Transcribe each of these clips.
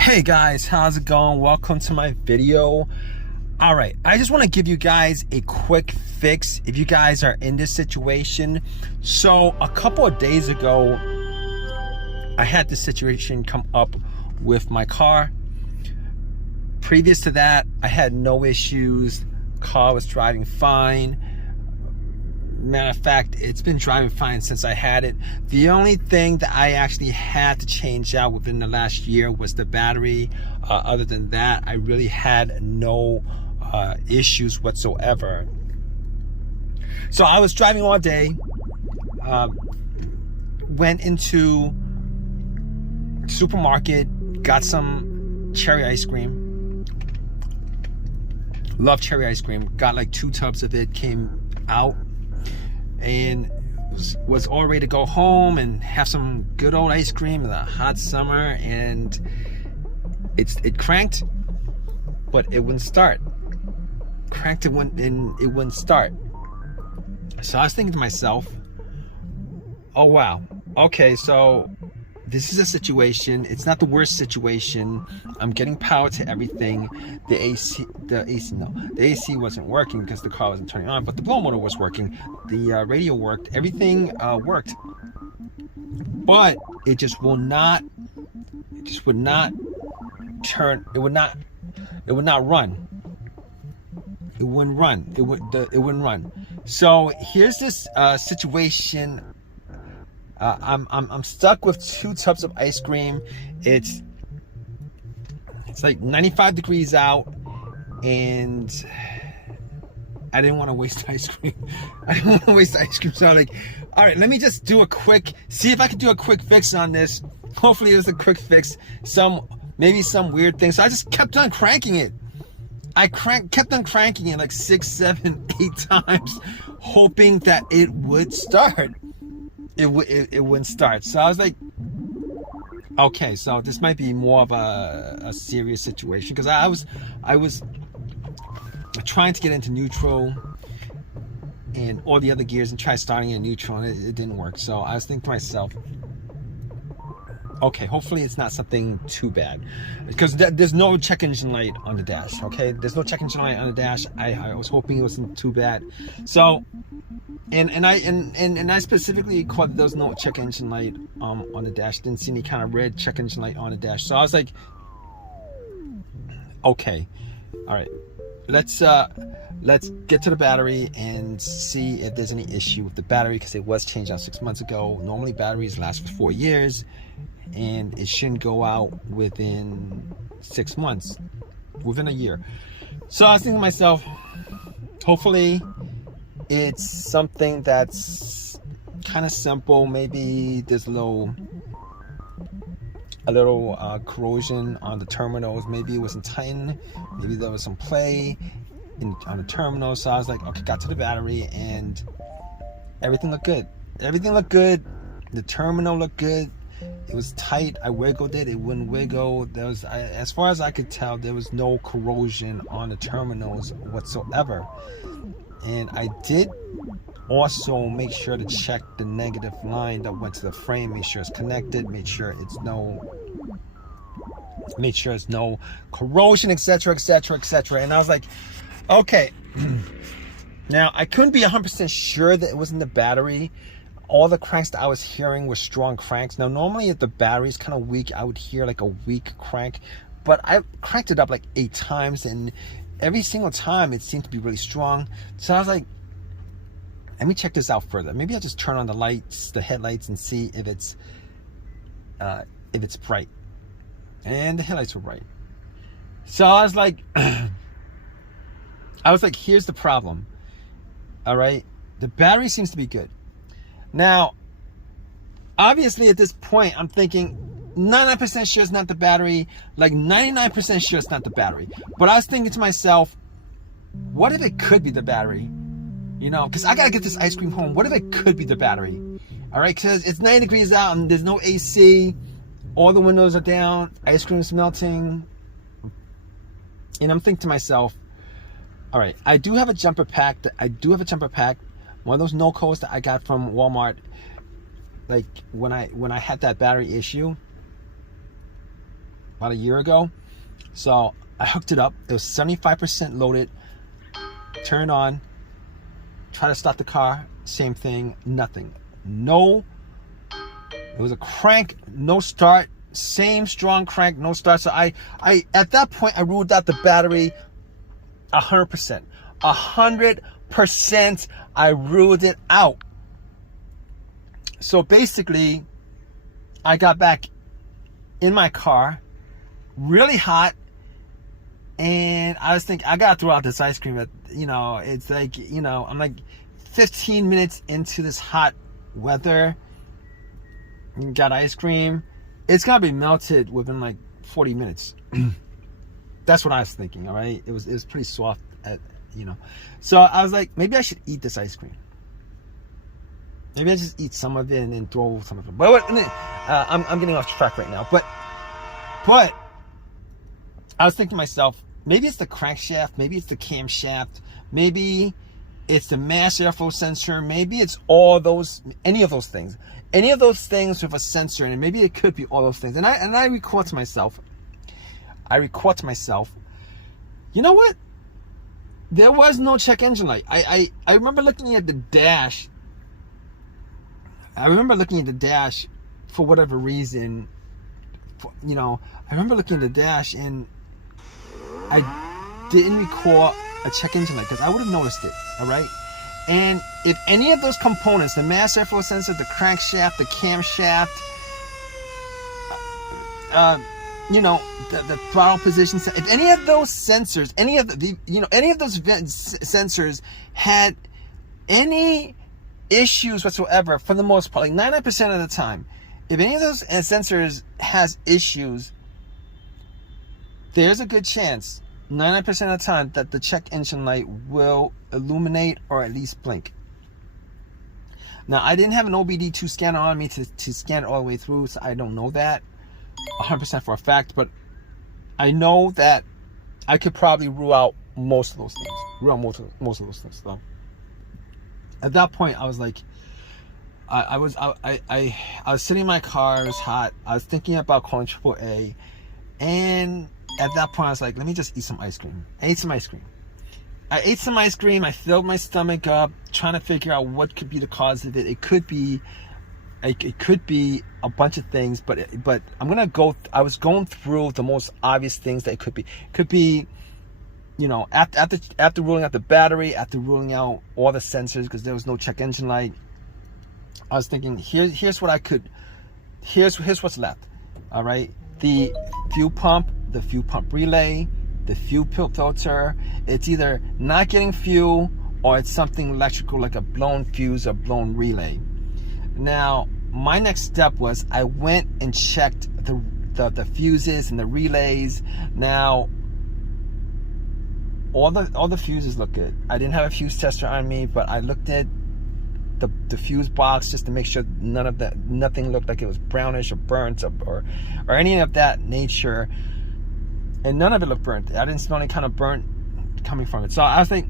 Hey guys, how's it going? Welcome to my video. All right, I just want to give you guys a quick fix if you guys are in this situation. So a couple of days ago, I had this situation come up with my car. Previous to that, I had no issues. Car was driving fine. Matter of fact, it's been driving fine since I had it. The only thing that I actually had to change out within the last year was the battery. Other than that, I really had no issues whatsoever. So I was driving all day, went into supermarket, got some cherry ice cream. Love cherry ice cream. Got like 2 tubs of it, came out and was all ready to go home and have some good old ice cream in the hot summer, and it cranked, but it wouldn't start. Cranked it wouldn't start. So I was thinking to myself, oh wow, okay, so this is a situation. It's not the worst situation. I'm getting power to everything. The AC wasn't working because the car wasn't turning on, but the blow motor was working. The radio worked. Everything worked, but it just would not turn. It would not run. It wouldn't run. It wouldn't run. So here's this situation. I'm stuck with 2 tubs of ice cream. It's like 95 degrees out, and I didn't want to waste ice cream. So I'm like, all right, let me just do see if I can do a quick fix on this. Hopefully there's a quick fix, maybe some weird thing. So I just kept on cranking it. Kept on cranking it like 6, 7, 8 times, hoping that it would start. It wouldn't start. So I was like, okay, so this might be more of a serious situation, because I was trying to get into neutral and all the other gears and try starting in neutral, and it didn't work. So I was thinking to myself, okay, hopefully it's not something too bad, because there's no check engine light on the dash. Okay, there's no check engine light on the dash. I was hoping it wasn't too bad. So and I specifically caught there was no check engine light on the dash. Didn't see any kind of red check engine light on the dash. So I was like, okay, all right, let's get to the battery and see if there's any issue with the battery, because it was changed out 6 months ago. Normally batteries last for 4 years, and it shouldn't go out within 6 months, within a year. So I was thinking to myself, hopefully it's something that's kind of simple. Maybe there's a little corrosion on the terminals. Maybe it wasn't tightened. Maybe there was some play on the terminal. So I was like, okay, got to the battery and everything looked good. The terminal looked good. It was tight. I wiggled it. It wouldn't wiggle. As far as I could tell, there was no corrosion on the terminals whatsoever. And I did also make sure to check the negative line that went to the frame, make sure it's connected, make sure it's no corrosion, etc. And I was like, okay. Now I couldn't be 100% sure that it wasn't the battery. All the cranks that I was hearing were strong cranks. Now normally if the battery's kind of weak, I would hear like a weak crank, but I cranked it up like 8 times, and every single time it seemed to be really strong. So I was like, let me check this out further. Maybe I'll just turn on the lights, the headlights, and see if it's bright. And the headlights were bright. So I was like, here's the problem. All right, the battery seems to be good. Now, obviously at this point, I'm thinking 99% sure it's not the battery, like 99% sure it's not the battery. But I was thinking to myself, what if it could be the battery? You know, because I gotta get this ice cream home. What if it could be the battery? All right, because it's 90 degrees out and there's no AC. All the windows are down. Ice cream's melting. And I'm thinking to myself, all right, I do have a jumper pack. One of those no-codes that I got from Walmart. Like when I had that battery issue, about a year ago. So I hooked it up. It was 75% loaded. Turn it on. Try to start the car. Same thing. Nothing. No. It was a crank. No start. Same strong crank. No start. So I at that point I ruled out the battery 100%. 100%. I ruled it out. So basically, I got back in my car, really hot, and I was thinking, I gotta throw out this ice cream. It's like, I'm like 15 minutes into this hot weather, got ice cream. It's gonna be melted within like 40 minutes. That's what I was thinking, all right? It was pretty soft, So I was like, maybe I should eat this ice cream. Maybe I just eat some of it and then throw some of it. But I'm getting off track right now. But I was thinking to myself, maybe it's the crankshaft, maybe it's the camshaft, maybe it's the mass airflow sensor, maybe it's any of those things with a sensor, and maybe it could be all those things. And I record to myself, you know what? There was no check engine light. I remember looking at the dash. For whatever reason. I remember looking at the dash and I didn't recall a check engine light because I would have noticed it, all right? And if any of those components, the mass airflow sensor, the crankshaft, the camshaft, the throttle position, if any of those sensors, any of those sensors had any issues whatsoever, for the most part, like 99% of the time, if any of those sensors has issues, there's a good chance, 99% of the time, that the check engine light will illuminate or at least blink. Now, I didn't have an OBD2 scanner on me to scan it all the way through, so I don't know that 100% for a fact, but I know that I could probably rule out most of those things. So at that point, I was like, I was sitting in my car. It was hot. I was thinking about calling AAA, and at that point, I was like, let me just eat some ice cream. I ate some ice cream. I filled my stomach up, trying to figure out what could be the cause of it. It could be a bunch of things, but I was going through the most obvious things that it could be. It could be, after ruling out the battery, after ruling out all the sensors, because there was no check engine light, I was thinking, here's what's left. All right, the fuel pump relay, the fuel filter. It's either not getting fuel or it's something electrical, like a blown fuse or blown relay. Now, my next step was I went and checked the fuses and the relays. Now, all the fuses look good. I didn't have a fuse tester on me, but I looked at the fuse box just to make sure nothing looked like it was brownish or burnt or any of that nature, and none of it looked burnt. I didn't smell any kind of burnt coming from it. So I was like,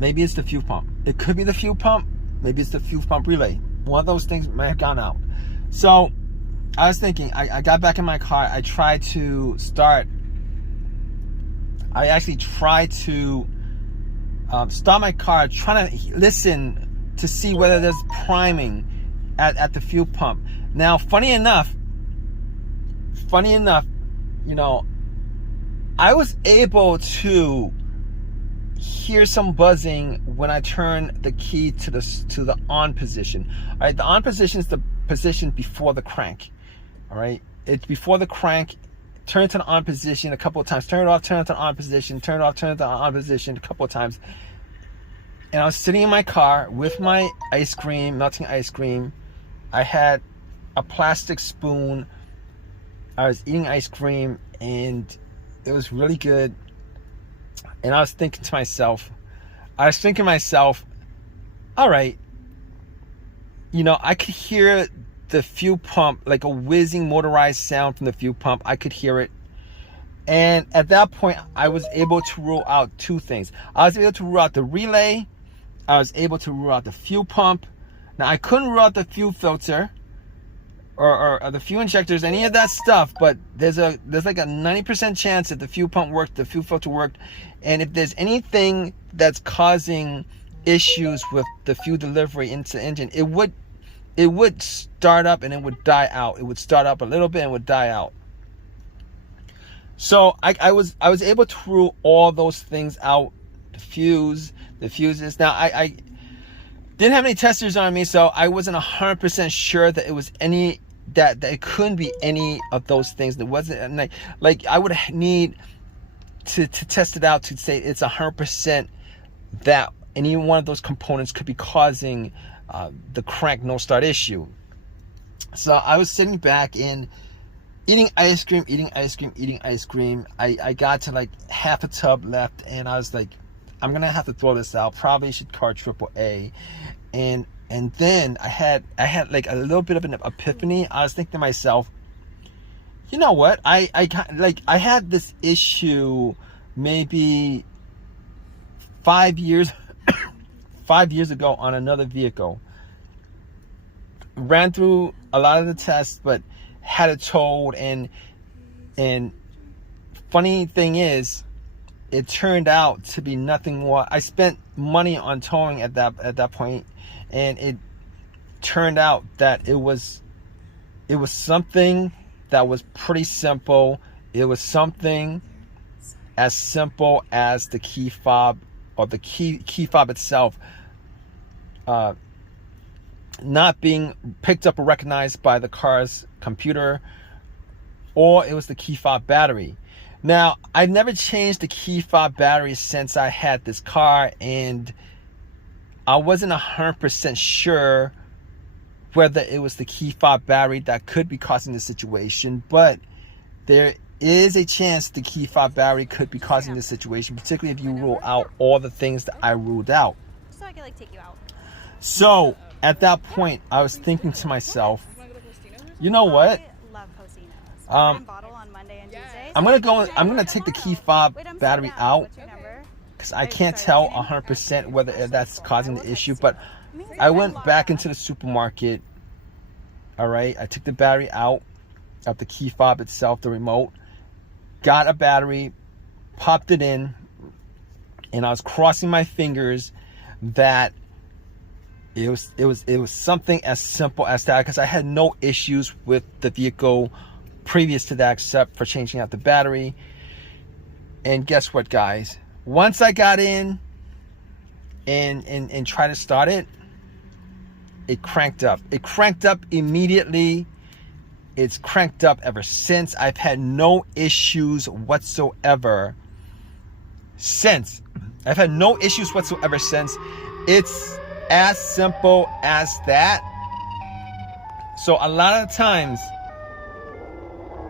maybe it's the fuel pump. It could be the fuel pump. Maybe it's the fuel pump relay. One of those things may have gone out. So I was thinking, I got back in my car. I actually tried to start my car, trying to listen to see whether there's priming at the fuel pump. Now, funny enough, I was able to hear some buzzing when I turn the key to the on position. All right, the on position is the position before the crank. All right, it's before the crank. Turn it to the on position a couple of times. Turn it off, turn it to the on position. Turn it off, turn it to the on position a couple of times. And I was sitting in my car with my ice cream, melting ice cream. I had a plastic spoon. I was eating ice cream, and it was really good. And I was thinking to myself, all right, I could hear the fuel pump, like a whizzing motorized sound from the fuel pump. I could hear it. And at that point, I was able to rule out two things. I was able to rule out the relay. I was able to rule out the fuel pump. Now, I couldn't rule out the fuel filter. or the fuel injectors, any of that stuff, but there's like a 90% chance that the fuel pump worked, the fuel filter worked, and if there's anything that's causing issues with the fuel delivery into the engine, it would start up and it would die out. It would start up a little bit and would die out. So I was able to rule all those things out. The fuses. Now I didn't have any testers on me, so I wasn't 100% sure that it was any that it couldn't be any of those things. There wasn't like I would need to test it out to say it's 100% that any one of those components could be causing the crank no start issue. So I was sitting back and eating ice cream. I got to like half a tub left, and I was like, I'm gonna have to throw this out. Probably should call AAA. And then I had like a little bit of an epiphany. I was thinking to myself, you know what? I had this issue maybe 5 years 5 years ago on another vehicle. Ran through a lot of the tests, but had it towed, and funny thing is, it turned out to be nothing more. I spent money on towing at that point, and it turned out that it was something that was pretty simple. It was something as simple as the key fob, or the key fob itself not being picked up or recognized by the car's computer, or it was the key fob battery. Now, I've never changed the key fob battery since I had this car, and I wasn't 100% sure whether it was the key fob battery that could be causing the situation, but there is a chance the key fob battery could be causing the situation, particularly if you rule out all the things that I ruled out. So I can like take you out. So at that point, I was thinking to myself, you know what? I love Postino's. Bottle on Monday and Tuesday. I'm gonna take the key fob battery out, because I can't tell 100% whether that's causing the issue. But I went back into the supermarket. All right, I took the battery out of the key fob itself, the remote, got a battery, popped it in, and I was crossing my fingers that it was something as simple as that, because I had no issues with the vehicle previous to that except for changing out the battery. And guess what, guys? Once I got in and tried to start it, it cranked up. It cranked up immediately. It's cranked up ever since. I've had no issues whatsoever since. I've had no issues whatsoever since. It's as simple as that. So a lot of times,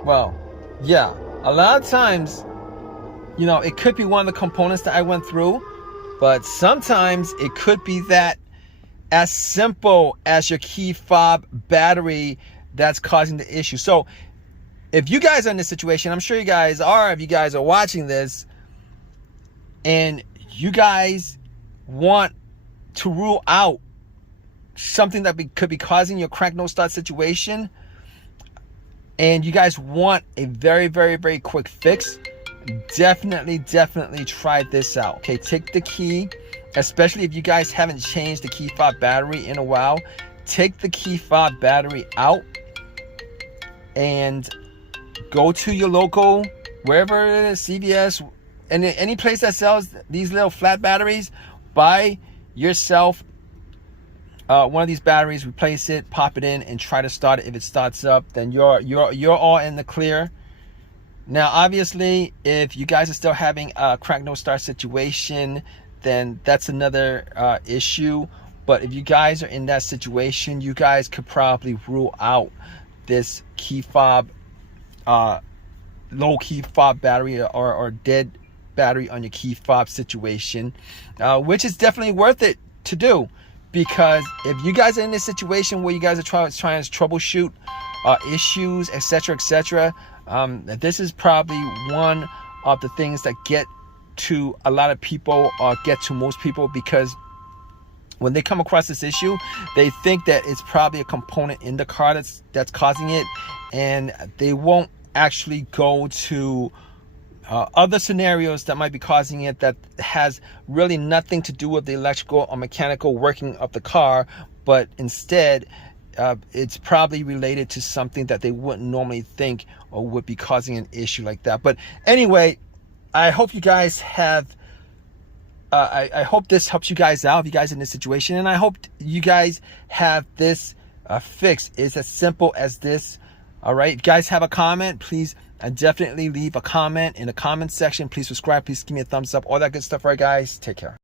a lot of times, you know, it could be one of the components that I went through, but sometimes it could be that as simple as your key fob battery that's causing the issue. So if you guys are in this situation, I'm sure you guys are, if you guys are watching this and you guys want to rule out something that could be causing your crank no start situation, and you guys want a very, very, very quick fix, definitely try this out. Okay, take the key, especially if you guys haven't changed the key fob battery in a while, take the key fob battery out and go to your local, wherever it is, CVS, and any place that sells these little flat batteries, buy yourself one of these batteries, replace it, pop it in, and try to start it. If it starts up, then you're all in the clear. Now, obviously, if you guys are still having a crank no start situation, then that's another issue. But if you guys are in that situation, you guys could probably rule out this key fob, low key fob battery, or dead battery on your key fob situation, which is definitely worth it to do, because if you guys are in this situation where you guys are trying to troubleshoot issues, etc., this is probably one of the things that get to a lot of people, or get to most people, because when they come across this issue, they think that it's probably a component in the car that's causing it, and they won't actually go to other scenarios that might be causing it that has really nothing to do with the electrical or mechanical working of the car, but instead it's probably related to something that they wouldn't normally think or would be causing an issue like that. But anyway, I hope you guys have I hope this helps you guys out, if you guys are in this situation, and I hope you guys have this fixed. It's as simple as this. All right, if you guys have a comment, please definitely leave a comment in the comment section. Please subscribe, please give me a thumbs up, all that good stuff. All right, guys, take care.